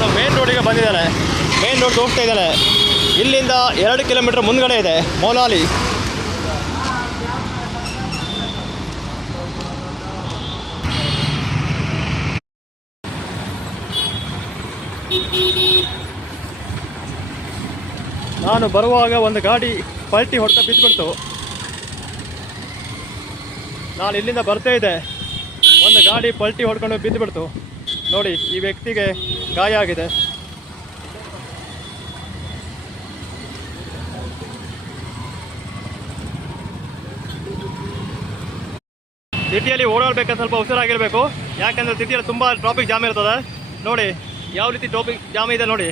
ನಾನು ಮೇನ್ ರೋಡಿಗೆ ಬಂದಿದ್ದೇನೆ. ಮೇನ್ ರೋಡ್ ಹೋಗ್ತಾ ಇದ್ದಾನೆ. ಇಲ್ಲಿಂದ 2 ಕಿಲೋಮೀಟರ್ ಮುಂದ್ಗಡೆ ಇದೆ ಮೌಲಾಲಿ. ನಾನು ಬರುವಾಗ ಒಂದು ಗಾಡಿ ಪಲ್ಟಿ ಹೊಡೆತ ಬಿದ್ದುಬಿಡ್ತು. ನಾನು ಇಲ್ಲಿಂದ ಬರ್ತಾ ಇದ್ದೆ, ಒಂದು ಗಾಡಿ ಪಲ್ಟಿ ಹೊಡ್ಕೊಂಡು ಬಿದ್ದುಬಿಡ್ತು. ನೋಡಿ, ಈ ವ್ಯಕ್ತಿಗೆ ಗಾಯ ಆಗಿದೆ. ಸಿಟಿಯಲ್ಲಿ ಓಡಾಡಬೇಕಾದ್ರೆ ಸ್ವಲ್ಪ ಹುಷಾರಾಗಿರಬೇಕು. ಯಾಕಂದರೆ ಸಿಟಿಯಲ್ಲಿ ತುಂಬ ಟ್ರಾಫಿಕ್ ಜಾಮ್ ಇರ್ತದೆ. ನೋಡಿ ಯಾವ ರೀತಿ ಟ್ರಾಫಿಕ್ ಜಾಮ್ ಇದೆ ನೋಡಿ.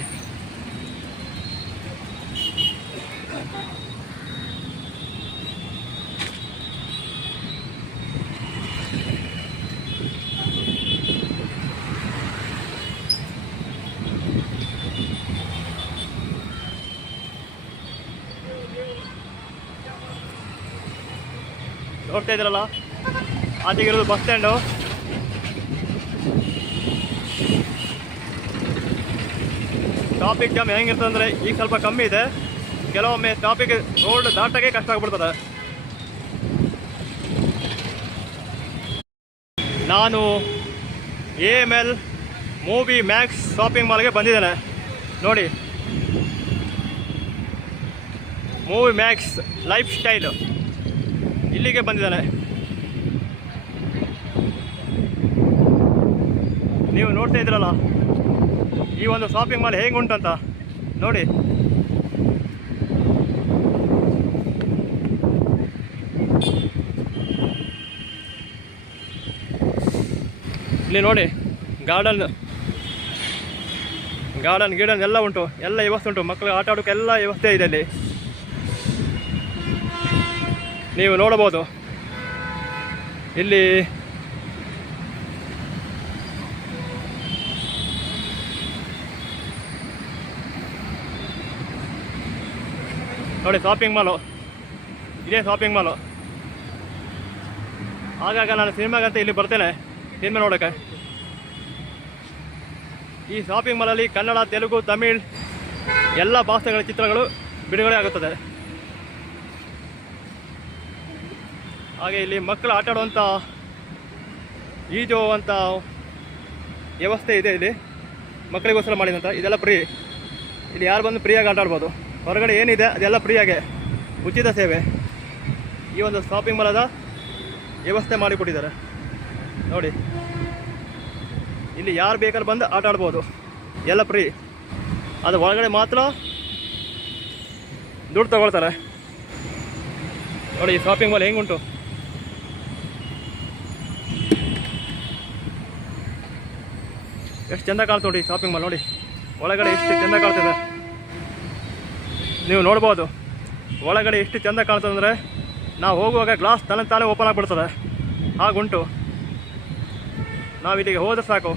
ನೋಡ್ತಾ ಇದ್ರಲ್ಲ, ಆಚೆಗಿರೋದು ಬಸ್ ಸ್ಟ್ಯಾಂಡು. ಟ್ರಾಫಿಕ್ ಜಾಮ್ ಹೆಂಗಿರ್ತದೆ ಅಂದರೆ ಈಗ ಸ್ವಲ್ಪ ಕಮ್ಮಿ ಇದೆ. ಕೆಲವೊಮ್ಮೆ ಟ್ರಾಫಿಕ್ ರೋಡ್ ದಾಟಕ್ಕೆ ಕಷ್ಟ ಆಗ್ಬಿಡ್ತದೆ. ನಾನು AML ಮೂವಿ ಮ್ಯಾಕ್ಸ್ ಶಾಪಿಂಗ್ ಮಾಲ್ಗೆ ಬಂದಿದ್ದೇನೆ. ನೋಡಿ, ಮೂವಿ ಮ್ಯಾಕ್ಸ್ ಲೈಫ್ ಸ್ಟೈಲು ಇಲ್ಲಿಗೆ ಬಂದಿದ್ದಾನೆ. ನೀವು ನೋಡ್ತಾ ಇದ್ರಲ್ಲ ಈ ಒಂದು ಶಾಪಿಂಗ್ ಮಾಲ್ ಹೇಗೆ ಉಂಟಂತ ನೋಡಿ. ಇಲ್ಲಿ ನೋಡಿ, ಗಾರ್ಡನ್ ಗಿಡನ್ ಎಲ್ಲ ಉಂಟು, ಎಲ್ಲ ವ್ಯವಸ್ಥೆ ಉಂಟು. ಮಕ್ಕಳಿಗೆ ಆಟ ಆಡೋಕೆ ಎಲ್ಲ ವ್ಯವಸ್ಥೆ ಇದೆ ಇಲ್ಲಿ, ನೀವು ನೋಡಬಹುದು. ಇಲ್ಲಿ ನೋಡಿ ಶಾಪಿಂಗ್ ಮಾಲು, ಇದೇ ಶಾಪಿಂಗ್ ಮಾಲು. ಆಗಾಗ ನಾನು ಸಿನಿಮಾಗಂತ ಇಲ್ಲಿ ಬರ್ತೇನೆ ಸಿನಿಮಾ ನೋಡೋಕ್ಕೆ. ಈ ಶಾಪಿಂಗ್ ಮಾಲಲ್ಲಿ ಕನ್ನಡ, ತೆಲುಗು, ತಮಿಳ್ ಎಲ್ಲ ಭಾಷೆಗಳ ಚಿತ್ರಗಳು ಬಿಡುಗಡೆ ಆಗುತ್ತದೆ. ಹಾಗೆ ಇಲ್ಲಿ ಮಕ್ಕಳು ಆಟ ಆಡುವಂಥ, ಈಜುವಂಥ ವ್ಯವಸ್ಥೆ ಇದೆ. ಇಲ್ಲಿ ಮಕ್ಕಳಿಗೋಸ್ಕರ ಮಾಡಿದಂಥ ಇದೆಲ್ಲ ಫ್ರೀ. ಇಲ್ಲಿ ಯಾರು ಬಂದು ಫ್ರೀಯಾಗಿ ಆಟ ಆಡ್ಬೋದು. ಹೊರಗಡೆ ಏನಿದೆ ಅದೆಲ್ಲ ಫ್ರೀಯಾಗೆ, ಉಚಿತ ಸೇವೆ ಈ ಒಂದು ಶಾಪಿಂಗ್ ಮಾಲದ ವ್ಯವಸ್ಥೆ ಮಾಡಿಕೊಟ್ಟಿದ್ದಾರೆ ನೋಡಿ. ಇಲ್ಲಿ ಯಾರು ಬೇಕಾದ್ರೂ ಬಂದು ಆಟ ಆಡ್ಬೋದು, ಎಲ್ಲ ಫ್ರೀ. ಅದು ಒಳಗಡೆ ಮಾತ್ರ ದುಡ್ಡು ತಗೊಳ್ತಾರೆ. ನೋಡಿ ಈ ಶಾಪಿಂಗ್ ಮಾಲ್ ಹೆಂಗುಂಟು. ಎಷ್ಟು ಚೆಂದ ಕಾಣ್ತು ನೋಡಿ ಶಾಪಿಂಗ್ ಮಾಲ್. ನೋಡಿ ಒಳಗಡೆ ಎಷ್ಟು ಚೆಂದ ಕಾಣ್ತದೆ, ನೀವು ನೋಡ್ಬೋದು. ಒಳಗಡೆ ಎಷ್ಟು ಚೆಂದ ಕಾಣ್ತದೆ ಅಂದರೆ ನಾವು ಹೋಗುವಾಗ ಗ್ಲಾಸ್ ತಾನೇ ಓಪನ್ ಆಗಿಬಿಡ್ತದೆ, ಹಾಗುಂಟು. ನಾವು ಇಲ್ಲಿಗೆ ಹೋದ್ರೆ ಸಾಕು,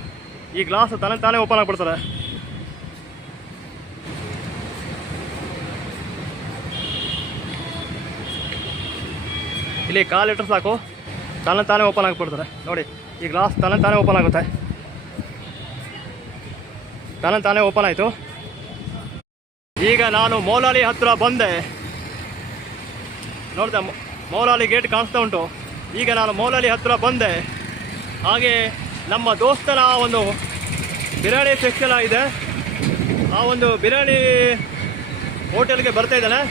ಈ ಗ್ಲಾಸ್ ತಾನೇ ಓಪನ್ ಆಗಿಬಿಡ್ತದೆ. ಇಲ್ಲಿ ಕಾಲಿಟ್ರೆ ಸಾಕು, ತಾನೇ ಓಪನ್ ಆಗಿಬಿಡ್ತಾರೆ. ನೋಡಿ ಈ ಗ್ಲಾಸ್ ತಾನೇ ಓಪನ್ ಆಗುತ್ತೆ, ತಾನೇ ಓಪನ್ ಆಯಿತು. ಈಗ ನಾನು ಮೌಲಾಲಿ ಹತ್ತಿರ ಬಂದೆ. ನೋಡಿದೆ, ಮೌಲಾಲಿ ಗೇಟ್ ಕಾಣಿಸ್ತಾ ಉಂಟು. ಈಗ ನಾನು ಮೌಲಾಲಿ ಹತ್ತಿರ ಬಂದೆ. ಹಾಗೆ ನಮ್ಮ ದೋಸ್ತನ ಒಂದು ಬಿರಿಯಾನಿ ಸೆಕ್ಷನ್ ಇದೆ, ಆ ಒಂದು ಬಿರಿಯಾನಿ ಹೋಟೆಲ್ಗೆ ಬರ್ತಾ ಇದ್ದಾನೆ.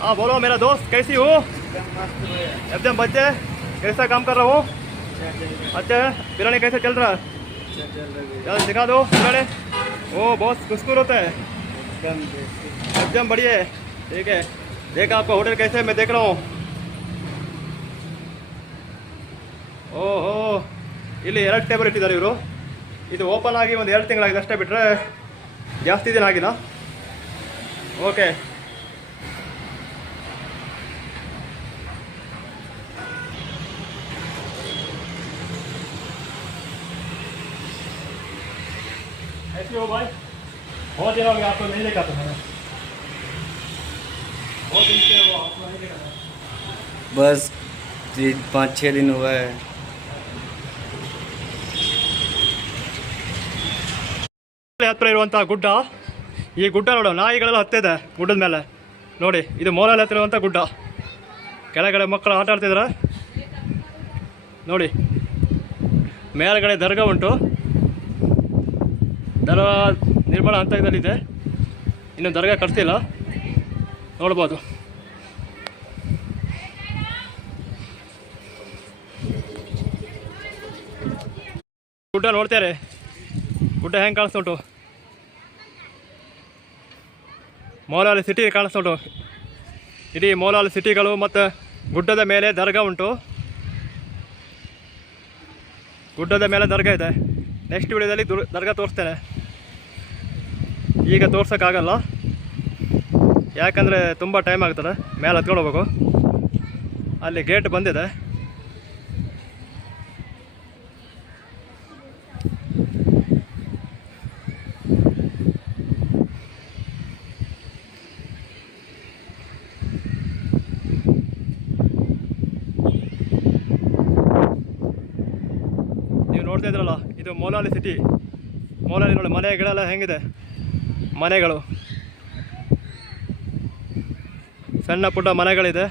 हाँ बोलो मेरा दोस्त, कैसी हो? एकदम बच्चे, कैसा काम कर रहा हो? अच्छा, बिरयानी कैसे चल रहा है? चलो सिखा दो बिरयानी। ओ बहुत खुशखुश होता है, एकदम बढ़िया है। ठीक है, देखा आपका होटल कैसे है, मैं देख रहा हूँ। ಓಹೋ, ಇಲ್ಲಿ 2 ಟೇಬಲ್ ಇಟ್ಟಿದ್ದಾರೆ ಇವರು. ಇದು ಓಪನ್ ಆಗಿ ಒಂದು 2 ತಿಂಗಳಾಗಿದೆ ಅಷ್ಟೇ, ಬಿಟ್ಟರೆ ಜಾಸ್ತಿ ದಿನ ಆಗಿಲ್ಲ. ಓಕೆ, ऐसे हो भाई, बहुत दिन हो गया आपको नहीं देखा था मैंने, बहुत दिन से वो आपको नहीं देखा था। बस 5-6 दिन हुआ है। ಹತ್ರ ಇರುವಂಥ ಗುಡ್ಡ. ಈ ಗುಡ್ಡ ನೋಡು, ನಾಯಿಗಳೆಲ್ಲ ಹತ್ತಿದೆ ಗುಡ್ಡದ ಮೇಲೆ ನೋಡಿ. ಇದು ಮೋಲಾಲಿ ಹತ್ರ ಇರುವಂಥ ಗುಡ್ಡ. ಕೆಳಗಡೆ ಮಕ್ಕಳು ಆಟ ಆಡ್ತಿದ್ದಾರೆ ನೋಡಿ. ಮೇಲ್ಗಡೆ ದರ್ಗಾ ಉಂಟು. ದರ್ಗಾ ನಿರ್ಮಾಣ ಹಂತದಲ್ಲಿದೆ, ಇನ್ನು ದರ್ಗಾ ಕಟ್ತಿಲ್ಲ, ನೋಡ್ಬೋದು. ಗುಡ್ಡ ನೋಡ್ತಾರೆ, ಗುಡ್ಡ ಹೆಂಗೆ ಕಾಣಿಸ್ತುಂಟು. ಮೌಲಾಲಿ ಸಿಟಿ ಕಾಣಿಸ್ತುಂಟು. ಇಡೀ ಮೌಲಾಲಿ ಸಿಟಿಗಳು ಮತ್ತು ಗುಡ್ಡದ ಮೇಲೆ ದರ್ಗಾ ಉಂಟು. ಗುಡ್ಡದ ಮೇಲೆ ದರ್ಗಾ ಇದೆ. ನೆಕ್ಸ್ಟ್ ವಿಡಿಯೋದಲ್ಲಿ ದರ್ಗಾ ತೋರಿಸ್ತೇನೆ. ಈಗ ತೋರ್ಸೋಕ್ಕಾಗಲ್ಲ, ಯಾಕಂದರೆ ತುಂಬ ಟೈಮ್ ಆಗ್ತದೆ. ಮೇಲೆ ಹತ್ಕೊಂಡು ಹೋಗ್ಬೇಕು. ಅಲ್ಲಿ ಗೇಟ್ ಬಂದಿದೆ. ನೀವು ನೋಡ್ತಾ ಇದ್ರಲ್ಲ, ಇದು ಮೌಲಾಲಿ ಸಿಟಿ. ಮೌಲಾಲಿ ನೋಡಿ, ಮನೆಗಳೆಲ್ಲ ಹೆಂಗಿದೆ, ಮನೆಗಳು ಸಣ್ಣ ಪುಟ್ಟ ಮನೆಗಳಿದೆ.